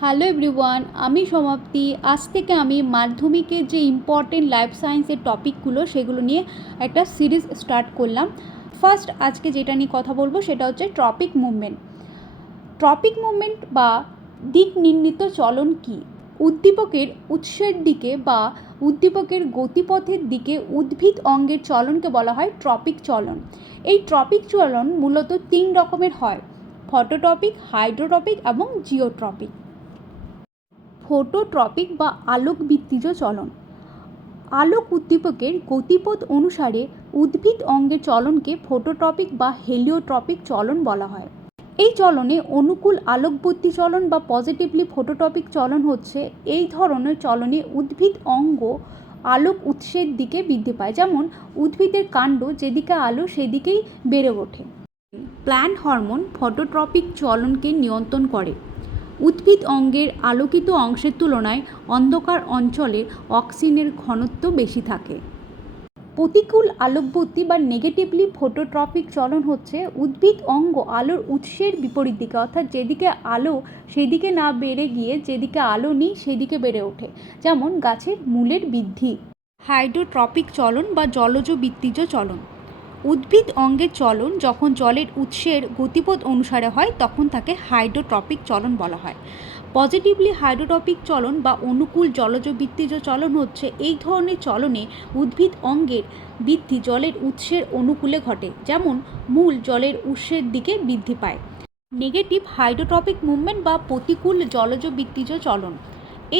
Hello everyone, আমি সমাপ্তি। আজ থেকে আমি মাধ্যমিকের যে ইম্পর্টেন্ট লাইফ সায়েন্সের টপিকগুলো সেগুলো নিয়ে একটা সিরিজ স্টার্ট করলাম। ফার্স্ট আজকে যেটা নিয়ে কথা বলবো সেটা হচ্ছে ট্রপিক মুভমেন্ট। ট্রপিক মুভমেন্ট বা দিক নির্ণীত চলন কী? উদ্দীপকের উৎসের দিকে বা উদ্দীপকের গতিপথের দিকে উদ্ভিদ অঙ্গের চলনকে বলা হয় ট্রপিক চলন। এই ট্রপিক চলন মূলত 3 রকমের হয়: ফটোট্রপিক, হাইড্রোট্রপিক এবং জিওট্রপিক। ফোটোট্রপিক বা আলোক ভিত্তিজ চলন। আলোক উদ্দীপকের গতিপথ অনুসারে উদ্ভিদ অঙ্গের চলনকে ফোটোট্রপিক বা হেলিওট্রপিক চলন বলা হয়। এই চলনে অনুকূল আলোকবর্তী চলন বা পজিটিভলি ফোটোট্রপিক চলন হচ্ছে এই ধরনের চলনে উদ্ভিদ অঙ্গ আলোক উৎসের দিকে বৃদ্ধি পায়, যেমন উদ্ভিদের কাণ্ড যেদিকে আলো সেদিকেই বেড়ে ওঠে। প্ল্যান্ট হরমোন ফটোট্রপিক চলনকে নিয়ন্ত্রণ করে। উদ্ভিদ অঙ্গের আলোকিত অংশের তুলনায় অন্ধকার অঞ্চলে অক্সিজেনের ঘনত্ব বেশি থাকে। প্রতিকূল আলোকবর্তী বা নেগেটিভলি ফোটোট্রপিক চলন হচ্ছে উদ্ভিদ অঙ্গ আলোর উৎসের বিপরীত দিকে, অর্থাৎ যেদিকে আলো সেদিকে না বেড়ে গিয়ে যেদিকে আলো নেই সেদিকে বেড়ে ওঠে, যেমন গাছের মূলের বৃদ্ধি। হাইড্রোট্রপিক চলন বা জলজ ভিত্তিজ চলন। উদ্ভিদ অঙ্গের চলন যখন জলের উৎসের গতিপথ অনুসারে হয় তখন তাকে হাইড্রোট্রপিক চলন বলা হয়। পজিটিভলি হাইড্রোট্রপিক চলন বা অনুকূল জলজ ভিত্তিজ চলন হচ্ছে এই ধরনের চলনে উদ্ভিদ অঙ্গের বৃদ্ধি জলের উৎসের অনুকূলে ঘটে, যেমন মূল জলের উৎসের দিকে বৃদ্ধি পায়। নেগেটিভ হাইড্রোট্রপিক মুভমেন্ট বা প্রতিকূল জলজ ভিত্তিজ চলন।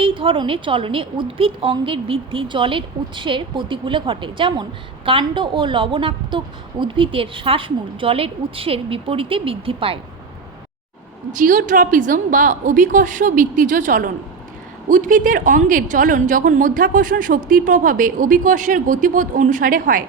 এই ধরনের চলনে উদ্ভিদ অঙ্গের বৃদ্ধি জলের উৎসের প্রতিকূলে ঘটে, যেমন কাণ্ড ও লবণাক্ত উদ্ভিদের শ্বাসমূল জলের উৎসের বিপরীতে বৃদ্ধি পায়। জিওট্রপিজম বা অভিকর্ষ ভিত্তিজ চলন। উদ্ভিদের অঙ্গের চলন যখন মধ্যাকর্ষণ শক্তির প্রভাবে অভিকর্ষের গতিপথ অনুসারে হয়।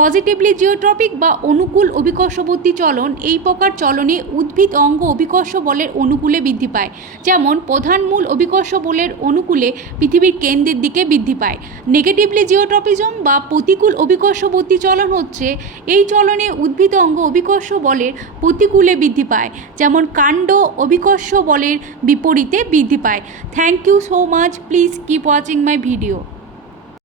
পজিটিভলি জিওট্রপিক বা অনুকূল অভিকর্ষবর্তী চলন। এই প্রকার চলনে উদ্ভিদ অঙ্গ অভিকর্ষ বলের অনুকূলে বৃদ্ধি পায়, যেমন প্রধান মূল অভিকর্ষ বলের অনুকূলে পৃথিবীর কেন্দ্রের দিকে বৃদ্ধি পায়। নেগেটিভলি জিওট্রপিজম বা প্রতিকূল অভিকর্ষবর্তী চলন হচ্ছে এই চলনে উদ্ভিদ অঙ্গ অভিকর্ষ বলের প্রতিকূলে বৃদ্ধি পায়, যেমন কাণ্ড অভিকর্ষ বলের বিপরীতে বৃদ্ধি পায়। Thank you so much, please keep watching my video.